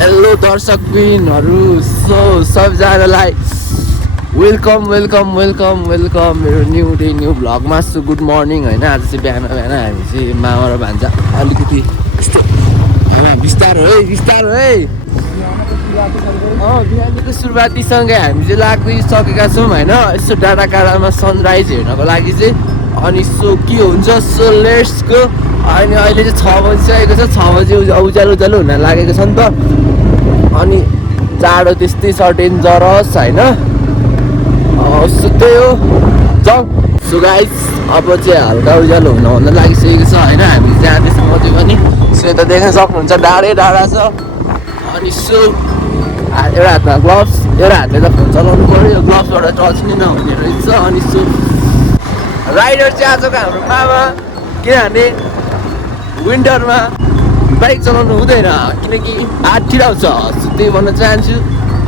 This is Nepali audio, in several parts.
हेलो दर्शकबिनहरू, सबजनालाई वेलकम मेरो न्यू डे न्यू भ्लगमा। सो गुड मर्निङ होइन। आज चाहिँ बिहान हामी चाहिँ मामा र भान्जा अलिकति बिस्तारो है बिहानको सुरुवातीसँगै हामी चाहिँ लाग्दिसकेका छौँ होइन। यसो डाँडाकाँडामा सनराइज हेर्नको लागि चाहिँ। अनि सो के हुन्छ, सो लेट्स गो। अनि अहिले चाहिँ 6 बजिसकेको छ। 6 बजी उज्यालो हुन लागेको छ नि त। अनि जाडो त्यस्तै छ, डेन्जरस होइन। सो त्यही हो, जाउँ। सो गाइस अब चाहिँ हल्का उज्यालो हुन लागिसकेको छ होइन। हामी जाँदैछौँ अझै पनि। सो यता देख्न सक्नुहुन्छ डाँडा छ। अनि सो एउटा हातमा ग्लोभ्स, एउटा हातले त फोन चलाउनु पऱ्यो, ग्लोभ्सबाट टच नै नहुने रहेछ। अनि सो राइडर चाहिँ आजको हाम्रो मामा, किनभने विन्टरमा बाइक चलाउनु हुँदैन किनकि आठिराउँछ। त्यही भन्न चाहन्छु।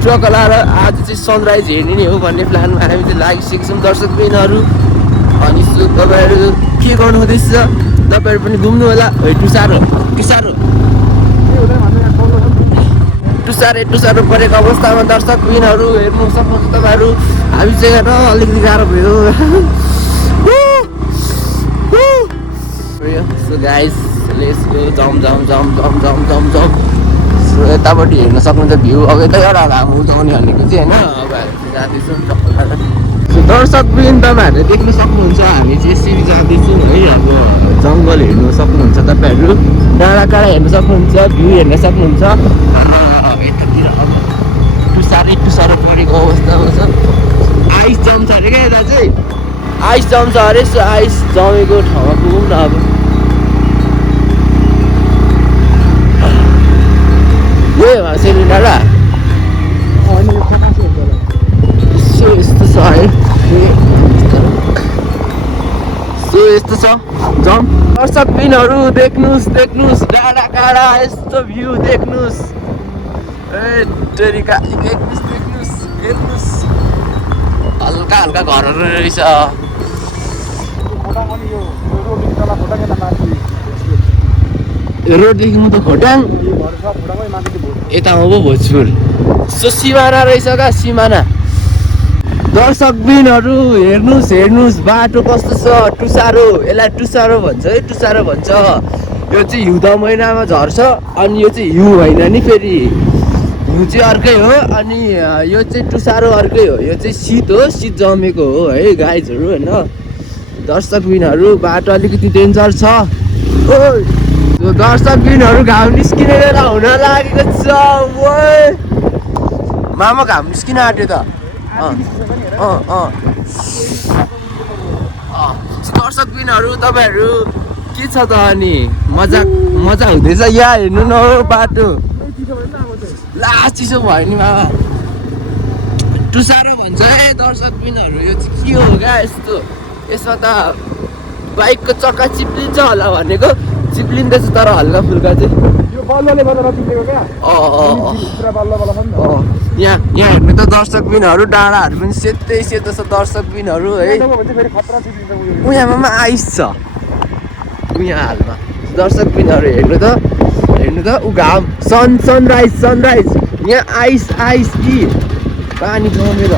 ट्रक लाएर आज चाहिँ सनराइज हेर्ने नै हो भन्ने प्लानमा हामी चाहिँ लागिसकेको छौँ दर्शकबिनहरू। अनि सो तपाईँहरू के गर्नु हुँदैछ, तपाईँहरू पनि घुम्नु होला। टुसारो परेको अवस्थामा दर्शकबिनहरू हेर्नु सक्नुहुन्छ तपाईँहरू। हामी चाहिँ हेर्न अलिकति गाह्रो भयो। सो गाइस लेट्स गो, जाउँ। सो यतापट्टि हेर्न सक्नुहुन्छ भ्यू। अघि त एउटा लामो उठाउने भनेको चाहिँ होइन। अब हामी जाँदैछौँ। सो दर्शकबिन तपाईँहरूले देख्न सक्नुहुन्छ हामी चाहिँ यसरी जाँदैछौँ है। अब जङ्गल हेर्नु सक्नुहुन्छ तपाईँहरू, डाँडाकाँडा हेर्न सक्नुहुन्छ, भ्यू हेर्न सक्नुहुन्छ। यतातिर अब टुसारो परेको अवस्थामा छ। आइस जम्छ अरे क्या यता चाहिँ, आइस जम्छ अरे। सो आइस जमेको ठाउँमा पुगौँ न अब। सेली डाँडा यस्तो छ है। यस्तो छ, जाउँ। दर्शकबिनहरू देख्नुहोस् डाँडाकाँडा यस्तो भ्यू देख्नुहोस्। हेर्नुहोस् हल्का घरहरू रहेछ। रोडदेखि म त खोटाङ, यता हो भोजपुर। सो सिमाना रहेछ क्या, सिमाना। दर्शकबिनहरू हेर्नुहोस् बाटो कस्तो छ। टुसारो, यसलाई टुसारो भन्छ है, टुसारो भन्छ। यो चाहिँ हिउँदो महिनामा झर्छ। अनि यो चाहिँ हिउँ होइन नि, फेरि हिउँ चाहिँ अर्कै हो। अनि यो चाहिँ टुसारो अर्कै हो। यो चाहिँ शीत हो, शीत जमेको हो है गाइजहरू होइन। दर्शकबिनहरू बाटो अलिकति डेन्जर छ। दर्शकबिनहरू घाम निस्किने हुन लागेको छ। मामा घाम निस्किन आँट्यो त। दर्शकबिनहरू तपाईँहरू के छ त अनि मजा हुँदैछ यहाँ हेर्नु न हो बाटो। लास्ट चिसो भयो नि मामा। टुसारो भन्छ है दर्शकबिनहरू। यो चाहिँ के हो क्या यस्तो। यसमा त बाइकको चक्का चिप्लिन्छ होला भनेको, चिप्लिँदैछ तर हल्का फुल्का चाहिँ। यहाँ हेर्नु त दर्शकबिनहरू, डाँडाहरू पनि सेतै सेतो छ दर्शकबिनहरू है। उहाँमा आइस छ, उहाँ हालमा। दर्शकबिनहरू हेर्नु त ऊ घाम, सनराइज। यहाँ आइस कि पानी जमेर।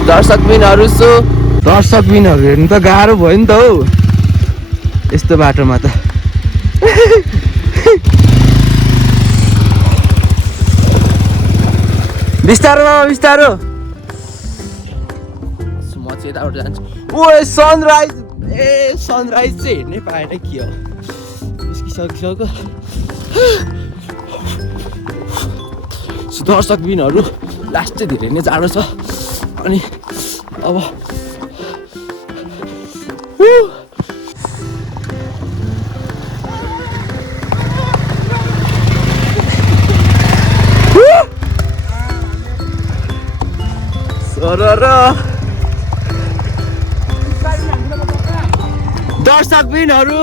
दर्शकबिनहरू हेर्नु त गाह्रो भयो नि त हौ यस्तो बाटोमा त। बिस्तारो म चाहिँ यताबाट जान्छु। सनराइज चाहिँ हेर्नै पाएन के हो। निस्किसक्यो। दर्शकबिनहरू लास्ट चाहिँ धेरै नै जाडो छ। अनि अब दर्शकबिनहरू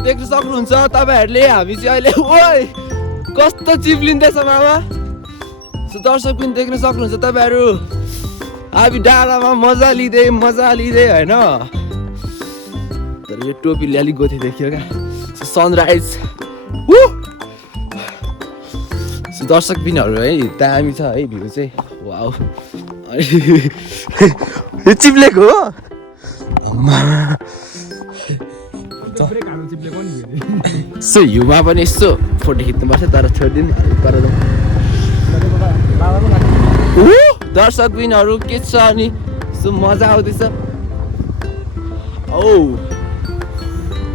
देख्न सक्नुहुन्छ तपाईँहरूले। हामी चाहिँ अहिले कस्तो चिप्लिँदैछ मामा। दर्शकबिन देख्न सक्नुहुन्छ तपाईँहरू। हामी डाँडामा मजा लिँदै होइन। तर यो टोपीले अलिक गोथे देखियो क्या सनराइज दर्शक बिनहरू है दामी छ है भ्यू चाहिँ वाउ यो चिप्लेको हो यसो हिउँमा पनि यसो फोटो खिच्नुपर्छ तर छोडिदिनु दर्शक बिनहरू के छ अनि यसो मजा आउँदैछ औ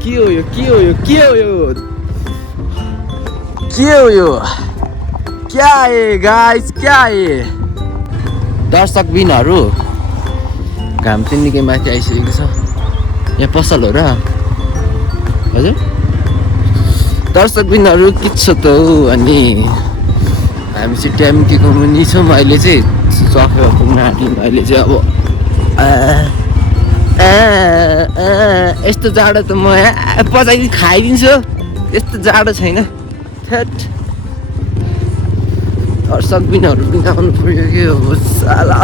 के हो यो के हो यो के हो यो के हो यो क्या है गाइस क्या है दर्शक बिनहरू घाम चाहिँ निकै माथि आइसकेको छ यहाँ पसल हो र हजुर दर्शक बिनहरू के छ त अनि हामी चाहिँ ट्याम्कीको मुनि छौँ अहिले चाहिँ चकेर पुग्न आँट्यौँ अहिले चाहिँ अब यस्तो जाडो त म पचाइ खाइदिन्छु यस्तो जाडो छैन थेट दर्शक बिनहरू पनि आउनु पर्यो कि अब साला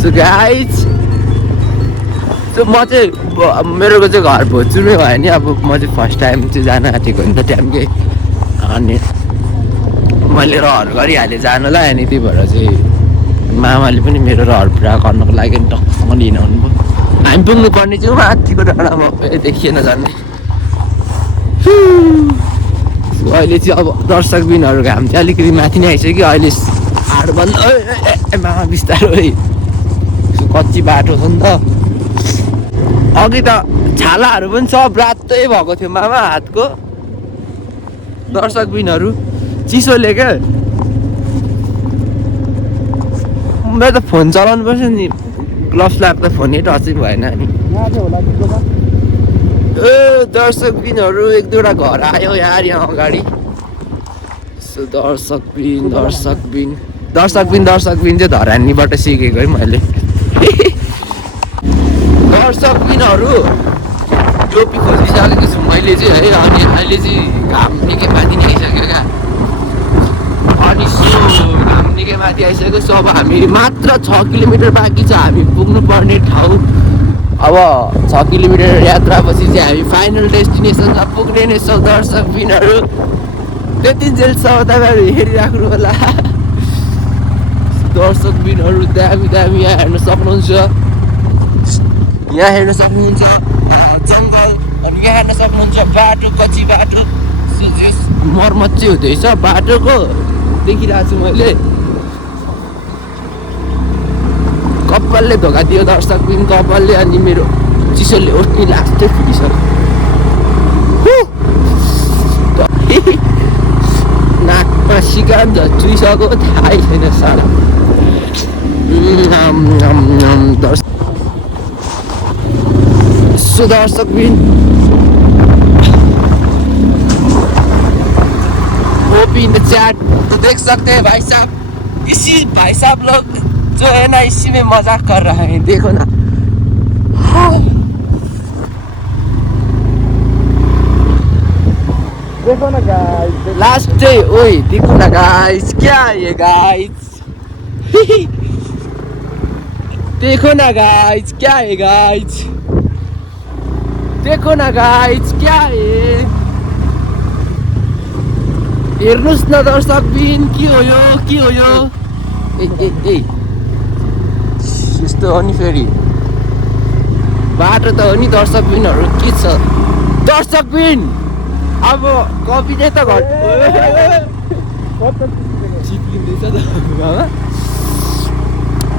सो गाइज सो म चाहिँ मेरो चाहिँ घर भोजुमै भयो नि अब म चाहिँ फर्स्ट टाइम चाहिँ जान आँटेको नि त ट्याम्के अनि मैले रहर गरिहालेँ जानलाई अनि त्यही भएर चाहिँ मामाले पनि मेरो रहर पुरा गर्नको लागि टक्कसँग लिन आउनुभयो हामी पुग्नु पर्ने चाहिँ माथिको डाँडामा देखिएन जान्ने अहिले चाहिँ अब दर्शक बिनहरू घाम चाहिँ अलिकति माथि नै आइसक्यो अहिले हाड बन्द मामा बिस्तारै कच्ची बाटो छ नि त अघि त छालाहरू पनि सब रातै भएको थियो मामा हातको दर्शक बिनहरू चिसोले क्या मेरो त फोन चलाउनु पर्छ नि ग्लोभ्स लाग्दा फोनै टचै भएन नि दर्शक बिनहरू एक दुईवटा घर आयो यार यहाँ अगाडि सो दर्शक बिन चाहिँ धरानीबाट सिकेको है मैले दर्शक बिनहरू टोपी खोजिसकेको छु मैले चाहिँ है अनि अहिले चाहिँ घाम निकै माथि नै आइसक्यो क्या अनि घाम निकै माथि आइसक्यो सो अब हामी मात्र 6 किलोमिटर बाँकी छ हामी पुग्नु पर्ने ठाउँ अब 6 किलोमिटर यात्रापछि चाहिँ हामी फाइनल डेस्टिनेसनमा पुग्ने नै छौँ दर्शक बिनहरू त्यति जेलसम्म तपाईँहरू हेरिराख्नु होला दर्शक बिनहरू दामी दामी यहाँ हेर्न सक्नुहुन्छ यहाँ हेर्न सक्नुहुन्छ जङ्गल अनि यहाँ हेर्न सक्नुहुन्छ बाटो कच्ची बाटो मर्मत चाहिँ हुँदैछ बाटोको देखिरहेको छु मैले कपालले धोका दियो दर्शक बिन कपालले अनि मेरो चिसोले उठ्ने लाग्थ्यो फुटिसक्यो नाकमा सिगार झुइसक्यो थाहै छैन सारा दर्शक बिन ओपी इन द चैट तो देख सकते हैं भाई साहब इसी भाई साहब लोग जो है ना इसी में मजाक कर रहे हैं देखो ना देखो ना गाइस लास्ट डे ओए देखो ना गाइस क्या है ये गाइस देखो ना गाइस क्या है गाइस देखो ना गाइस क्या है हेर्नुस् न दर्शक बिन के हो यो ए यस्तो हो नि फेरि बाटो त हो नि दर्शक बिनहरू के छ दर्शक बिन अब कपी चाहिँ त घट चिप्लिँदैछ त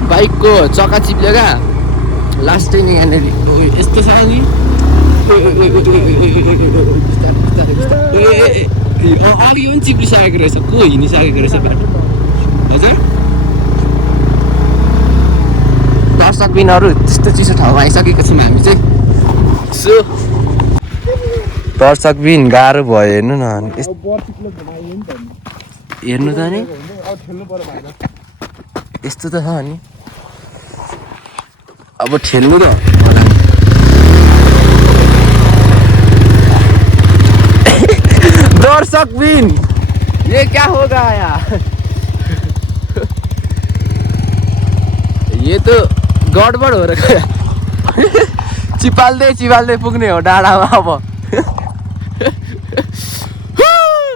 बाइकको चक्का चिप्ल्यो क्या लास्ट टाइम यहाँनिर यस्तो छ नि अघि पनि चिप्लिसकेको रहेछ को हिँडिसकेको रहेछ बाटो हजुर दर्शक बिनहरू त्यस्तो चिसो ठाउँमा आइसकेको छौँ हामी चाहिँ सो दर्शक बिन गाह्रो भयो हेर्नु न हेर्नु त नि यस्तो त छ नि अब ठेल्नु त दर्शक बिन ये क्या होगा यार ये तो गड़बड़ हो रखा है चिपाल्दै पुग्ने हो डाँडामा अब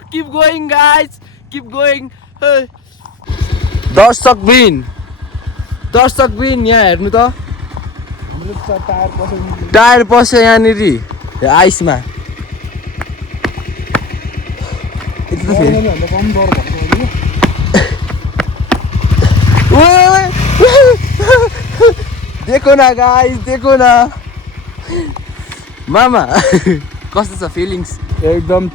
Keep going guys, keep going. दर्शकबिन यहाँ हेर्नु त टायर पस्यो यहाँनिर आइसमा देखो न गाइस देखो न मामा कस्तो छ फिलिङ्स एकदम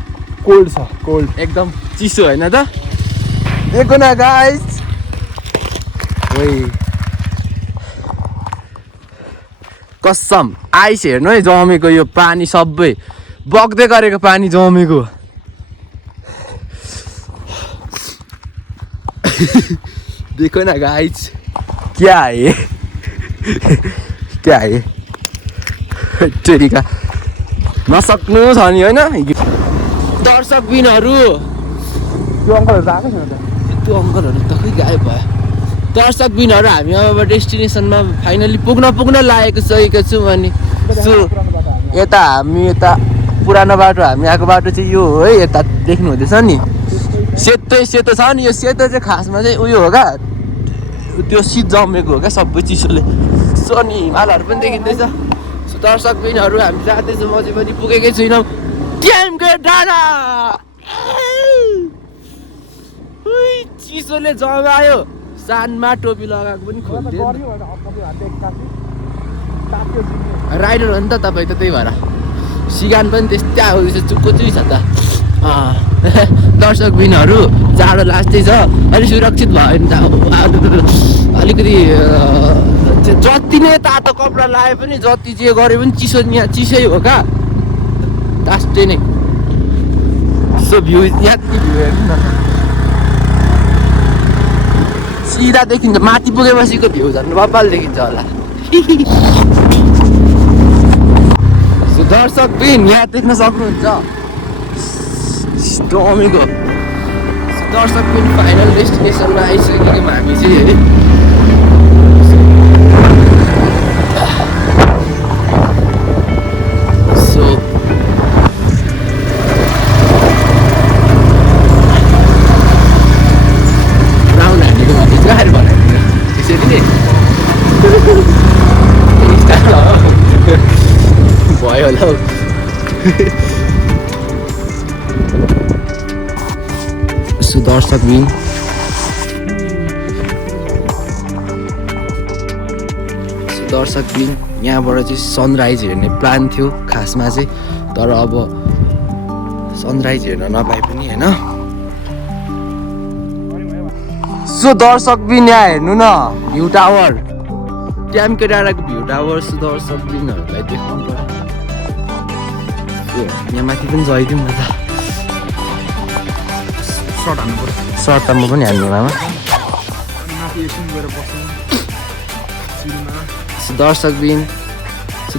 कोल्ड छ कोल्ड एकदम चिसो हैन त देखो न गाइस ओइ कसम आइस हेर्नु है जमेको यो पानी सबै बग्दै गरेको पानी जमेको देखो न गाइस क्या है क्या है तेरिका नसक्नु छ नि हैन दर्शकबिनहरु त्यो अङ्कलहरु आएको छैन त त्यो अङ्कलहरु त खै गायब भयो दर्शकबिनहरु हामी अब डेस्टिनेसनमा फाइनली पुग्न लागेको छौँ अनि यता हामी यता पुरानो बाटो हामी आएको बाटो चाहिँ यो हो है यता देख्नु हुँदैछ नि सेतो छ नि यो सेतो चाहिँ खासमा चाहिँ उयो हो क्या त्यो शीत जमेको हो क्या सबै चिसोले सो नि हिमालहरू पनि देखिँदैछ दर्शकबिनहरु हामी जाँदैछौँ अझै पनि पुगेकै छैनौँ ट्यामको डाँडा चिसोले जमायो सानमा टोपी लगाएको पनि खोल्दियो राइडर हो नि त तपाईँ त त्यही भएर सिगान पनि त्यस्तै आउँदैछ चुक्को चुई छ त दर्शकबिनहरु जाडो लाग्दै छ अलिक सुरक्षित भयो भने त अलिकति जति नै तातो कपडा लाए पनि जति जे गरे पनि चिसो यहाँ चिसै हो क्या तास्टै नै सो भ्यू यति भ्यू हेर्नु न सिधा देखिन्छ माथि पुगेपछिको भ्यू झन् बब्बाल देखिन्छ होला सो दर्शकबिन यहाँ देख्न सक्नुहुन्छ टमीको दर्शकबिन फाइनल डेस्टिनेसनमा आइसकेको हामी चाहिँ है सो राउन्ड हानेको भने गाह्रो बनाइदिनु त्यसरी नै भयो होला हौ दर्शकबिन यहाँबाट चाहिँ सनराइज हेर्ने प्लान थियो खासमा चाहिँ तर अब सनराइज हेर्न नपाए पनि होइन सो दर्शकबिन यहाँ हेर्नु न भ्यू टावर ट्यामको डाँडाको भ्यू टावर दर्शकबिनहरूलाई देखाउनु पर्यो यहाँ माथि पनि जाइदिउँ न त सर्ट हान्नु पर्यो सर्ट त म पनि हान्नु मामा माथि एकछिन गएर बस्नु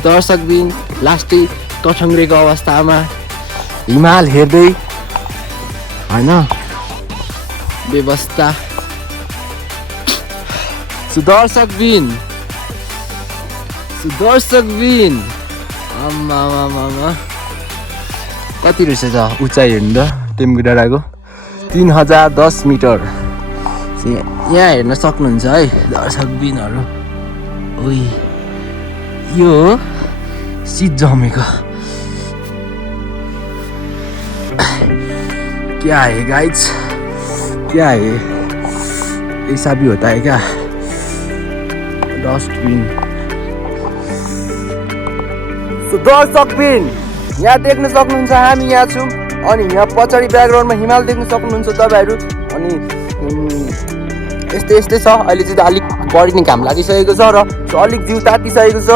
दर्शकबिन लास्टै कठङ्ग्रेको अवस्थामा हिमाल हेर्दै होइन व्यवस्था दर्शकबिन आमा कति रहेछ त उचाइ हेर्नु त टेम्गु डाँडाको 3010 मिटर यहाँ हेर्न सक्नुहुन्छ है दर्शकबिनहरु ओइ यो शीत जमेको क्या है गाइज क्या है ऐसा भी होता है क्या डस्टबिन दर्शकबिन यहाँ देख्न सक्नुहुन्छ हामी यहाँ छौँ अनि यहाँ पछाडि ब्याकग्राउन्डमा हिमाल देख्न सक्नुहुन्छ तपाईँहरू अनि यस्तै छ अहिले चाहिँ अलिक बढी नै घाम लागिसकेको छ र अलिक जिउ तातिसकेको छ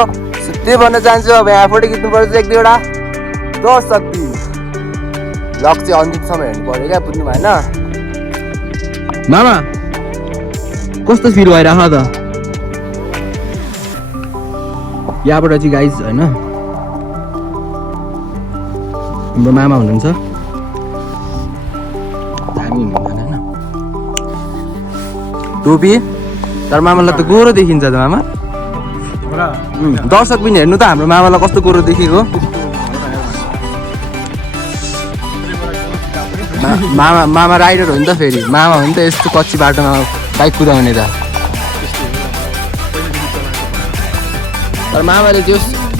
त्यही भन्न चाहन्छु अब यहाँ फोटो खिच्नुपर्छ एक दुईवटा दर्शकबिन लक चाहिँ अन्तिमसम्म हेर्नु पऱ्यो क्या बुझ्नु भएन मामा कस्तो फिल भइरहेको त यहाँबाट चाहिँ गाइज होइन हाम्रो मामा हुनुहुन्छ दामी हुनुहुन्छ होइन टोपी तर मामालाई त गोरो देखिन्छ त मामा पुरा दर्शक पनि हेर्नु त हाम्रो मामालाई कस्तो कुरो देखेको मामा राइडर हो नि त फेरि मामा हो नि त यस्तो कच्ची बाटोमा बाइक कुदाउने त तर मामाले त्यो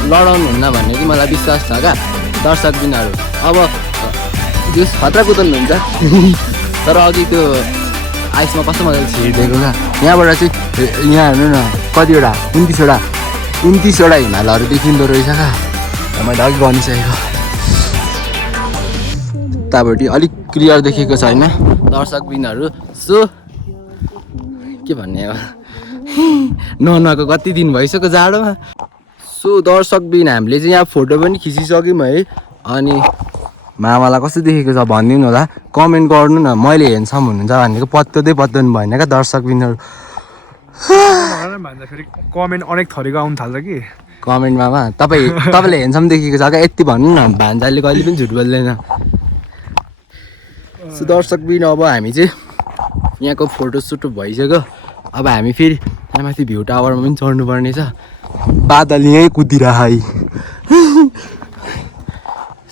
लडाउनु हुन्न भन्ने कि मलाई विश्वास छ क्या दर्शक बिनहरू अब त्यो खतरा कुदाउनुहुन्छ तर अघि त्यो आइसमा कस्तो मजाले छिरिदिएको क्या यहाँबाट चाहिँ यहाँ हेर्नु न कतिवटा 29वटा हिमालहरू देखिँदो रहेछ क्या मैले अघि भनिसकेको उतापट्टि अलिक क्लियर देखेको छैन दर्शक बिनहरू सो के भन्ने अब ननुहाएको कति दिन भइसक्यो जाडोमा सो दर्शक बिन हामीले चाहिँ यहाँ फोटो पनि खिचिसक्यौँ है अनि मामालाई कस्तो देखेको छ भनिदिनु होला कमेन्ट गर्नु न मैले हेन्सम हुनुहुन्छ भनेको पत्याउनु भएन क्या दर्शक बिनहरू भन्दाखेरि कमेन्ट अनेक थरीको आउनु थाल्छ कि कमेन्टमा तपाईँले हेन्सम देखेको छ क्या यति भन्नु न भान्जाले कहिले पनि झुट बोल्दैन सो दर्शक बिन अब हामी चाहिँ यहाँको फोटोसुट भइसक्यो अब हामी फेरि यहाँ माथि भ्यू टावरमा पनि चढ्नु पर्ने छ बादल यहीँ कुदिरहे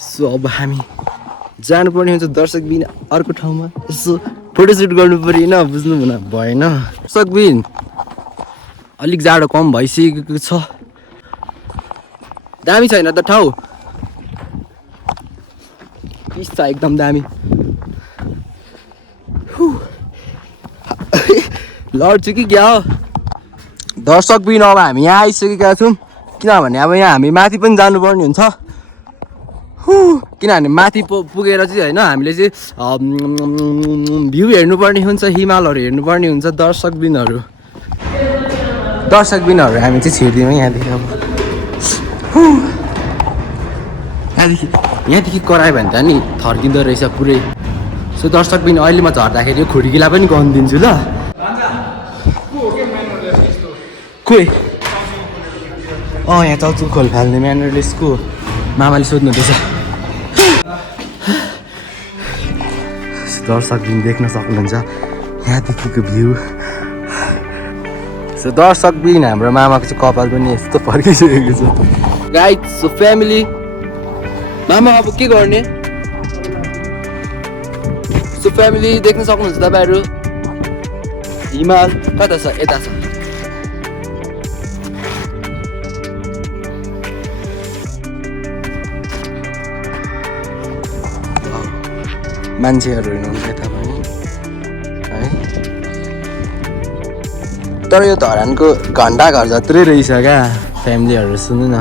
सो अब हामी जानुपर्ने हुन्छ दर्शक बिन अर्को ठाउँमा यसो फोटोसुट गर्नु परेन बुझ्नु भएन दर्शक बिन अलिक जाडो कम भइसकेको छ दामी छैन त ठाउँ पिस छ एकदम दामी लड्छु कि क्या हो दर्शक बिन अब हामी यहाँ आइसकेका छौँ किनभने अब यहाँ हामी माथि पनि जानुपर्ने हुन्छ किनभने माथि पुगेर चाहिँ होइन हामीले चाहिँ भ्यू हेर्नुपर्ने हुन्छ हिमालहरू हेर्नुपर्ने हुन्छ दर्शक बिनहरू हामी चाहिँ छिर्दियौँ यहाँदेखि अब यहाँदेखि करायो भने त नि थर्किँदो रहेछ पुरै सो दर्शक बिन अहिले म झर्दाखेरि यो खुड्कीलाई पनि गनिदिन्छु ल कोही यहाँ चाउचुक खोल फाल्ने म्यानरलेसको मामाले सोध्नु हुँदैछ दर्शक बिन देख्न सक्नुहुन्छ यहाँदेखिको भ्यू सो दर्शक बिन हाम्रो मामाको चाहिँ कपाल पनि यस्तो फर्किसकेको छ गाइज सो फ्यामिली मामा अब के गर्ने सो फ्यामिली देख्न सक्नुहुन्छ तपाईँहरू हिमाल कता छ यता छ मान्छेहरू हुनुहुन्छ यता पनि है तर यो धरानको घन्टाघर जत्रै रहेछ क्या फ्यामिलीहरू सुन्नु न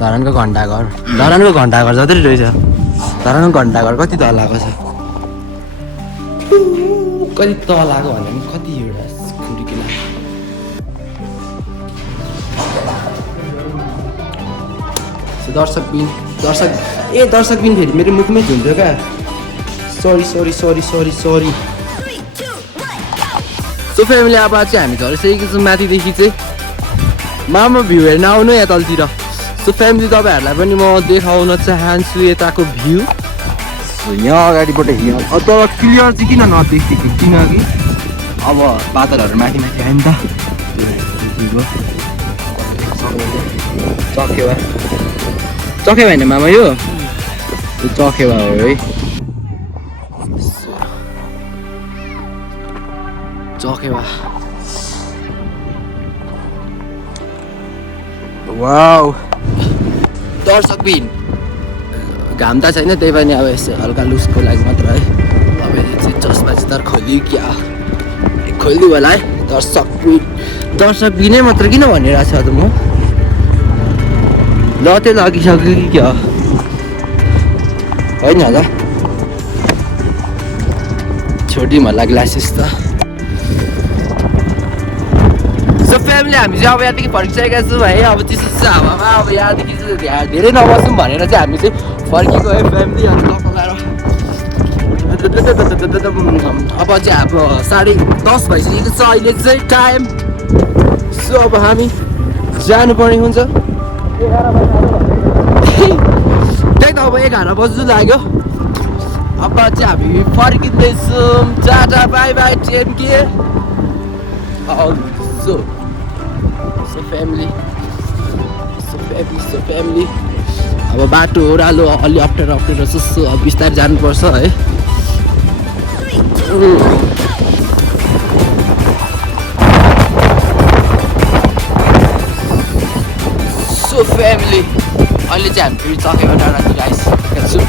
धरानको घन्टाघर जत्रै रहेछ धरानको घन्टाघर कति तल आएको छ कति तल आएको भन्दा पनि कति एउटा खुड्किला दर्शक बिन फेरि मेरो मुखमै झुन्थ्यो क्या सरी सो फ्यामिली अब चाहिँ हामी झरिसकेको छौँ माथिदेखि चाहिँ मामा भ्यू हेर्न आउनु या तलतिर सो फ्यामिली तपाईँहरूलाई पनि म देखाउन चाहन्छु यताको भ्यू सो यहाँ अगाडिबाट हिँड तर क्लियर चाहिँ किन नदेखेको किनकि अब बादलहरू माथि आयो नि त चकेवा होइन मामा यो चकेवा हो है चकेवा वाउ दर्शक बिन घाम त छैन त्यही पनि अब यसो हल्का लुजको लागि मात्र है तपाईँले चाहिँ चस्मा चाहिँ तर खोलियो क्या खोलिदियो होला है दर्शक बिनै मात्र किन भनिरहेको छ त म लतै लागिसक्यो कि क्या होइन होला छोडिदिउँ होला ग्लासेस त सो फ्यामिली हामी चाहिँ अब यहाँदेखि फर्किसकेका छौँ है अब चिसो हावामा अब यहाँदेखि चाहिँ धेरै नबसौँ भनेर चाहिँ हामी चाहिँ फर्केको है फ्यामिलीहरू लगाएर अब चाहिँ हाम्रो 10:30 भइसकेको छ अहिले चाहिँ टाइम सो अब हामी जानुपर्ने हुन्छ त्यही त अब 11 बज्नु लाग्यो अब चाहिँ हामी फर्किँदैछौँ टाटा बाई बाई टेन के सो फ्यामिली सो फ्यामिली अब बाटो ओह्रालो अलि अप्ठ्यारो अप्ठ्यारो छ अब बिस्तारै जानुपर्छ है सो फ्यामिली अहिले चाहिँ हामी फेरि चकेवा डाँडातिर आइसकेका छौँ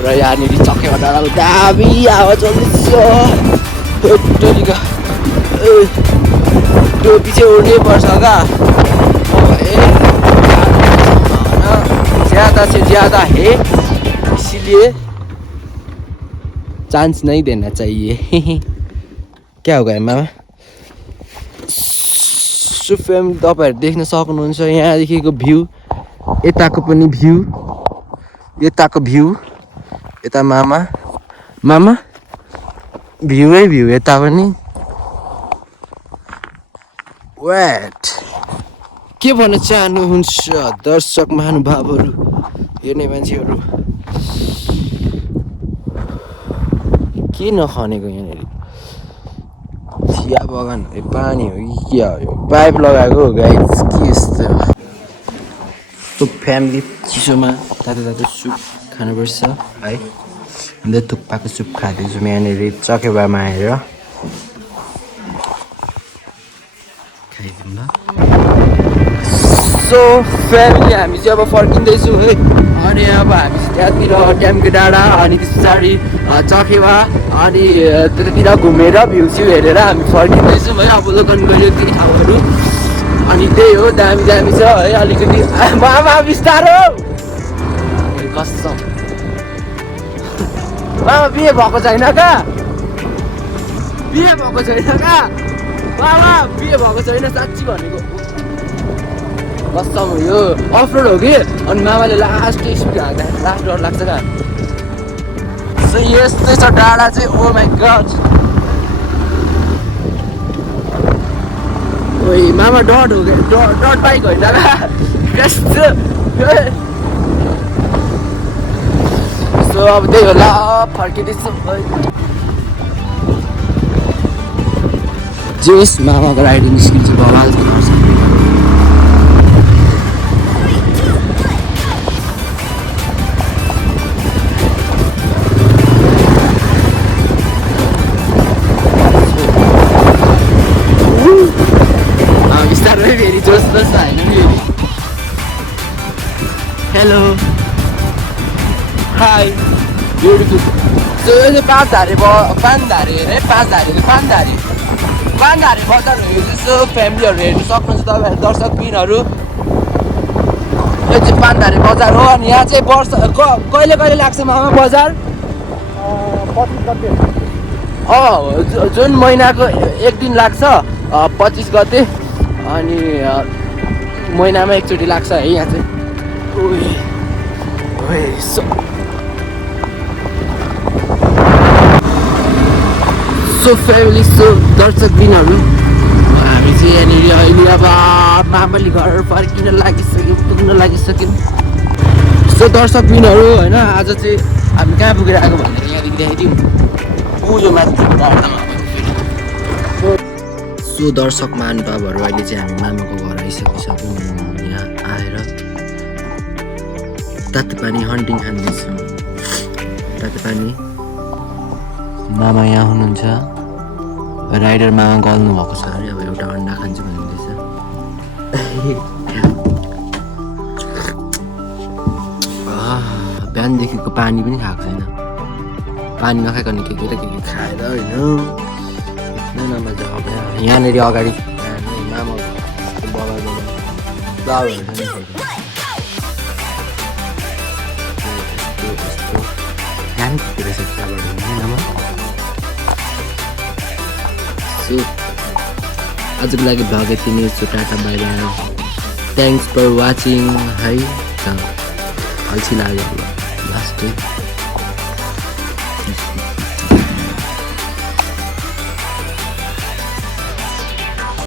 र यहाँनिर चकेवा डाँडाको दामी हावा चल्दैछ टोलीका टोपी चाहिँ उड्नै पर्छ क्या ज़्यादा से ज़्यादा है इसीलिए चांस नहीं देना चाहिए क्या होगा मामा सो फ्यामिली तपाईँहरू देख्न सक्नुहुन्छ यहाँदेखिको भ्यू यताको पनि भ्यू यताको भ्यू यता मामा मामा भ्यूै भ्यू यता पनि वेट के भन्न चाहनुहुन्छ दर्शक महानुभावहरू हेर्ने मान्छेहरू के नखनेको यहाँनिर चिया बगान पानी हो कि क्या हो पाइप लगाएको हो गाइस के यस्तो तो फ्यामिली चिसोमा तातो तातो सुप खानुपर्छ है अन्त थुक्पाको सुप खाँदैछौँ यहाँनिर चकेबामा आएर खाइदिउँ ल सो फ्यामिली हामी चाहिँ अब फर्किँदैछौँ है अनि अब हामी चाहिँ त्यहाँतिर ड्यामको डाँडा अनि त्यस पछाडि चकेवा अनि त्यतातिर घुमेर भ्यू स्यू हेरेर हामी फर्किँदैछौँ है अवलोकन गऱ्यो केही ठाउँहरू अनि त्यही हो दामी दामी छ है अलिकति मामा बिस्तारो कसम मामा बिहे भएको छैन कहाँ बिहे भएको छैन कहाँ मामा बिहे भएको छैन साँच्ची भनेको कसम यो अफ रोड हो कि अनि मामाले लास्ट स्पिड हाल्दा लास्ट डर लाग्छ क्या सो यस्तै छ डाँडा चाहिँ ओ माई गड ओइ मामा डट हो क्या डट बाइक होइन यस्तो सो अब त्यही होला फर्किँदैछु जेस मामाको राइडिङ स्किल चाहिँ बवाल छ फेरि जोस जोस होइन फेरि हेलो हाई ब्युटिफुल सो यो चाहिँ पाँचधारे अरे पाँचधारे बजार हो यसो फ्यामिलीहरू हेर्नु सक्नुहुन्छ तपाईँहरू दर्शकबिनहरू यो चाहिँ पाँचधारे बजार हो अनि यहाँ चाहिँ वर्ष कहिले कहिले लाग्छ मामा बजार 25 गते जुन महिनाको एक दिन लाग्छ 25 गते अनि महिनामा एकचोटि लाग्छ है यहाँ चाहिँ सो फ्यामिली सो दर्शकबिनहरू हामी चाहिँ यहाँनिर अहिले अब मामाले घर फर्किन पुग्न लागिसक्यौँ सो दर्शकबिनहरू होइन आज चाहिँ हामी कहाँ पुगेर आएको भनेर यहाँदेखि देखाइदिउँ यो माथि सो दर्शक महानुभावहरू अहिले चाहिँ हामी मामाको घर आइसकिसक्यौँ यहाँ आएर तातो पानी हन्टिङ खाँदैछौँ तातो पानी मामा यहाँ हुनुहुन्छ राइडर मामा गल्नु भएको छ अरे अब एउटा अन्डा खान्छु भन्दैछ बिहानदेखिको पानी पनि खाएको छैन पानी नखाइकन के खाएर होइन यहाँनिर अगाडि मामा फ्लावरहरू छ आजको लागि भ्लग यति नै छु tata bye bye thanks for watching है अल्छी लाग्यो लास्ट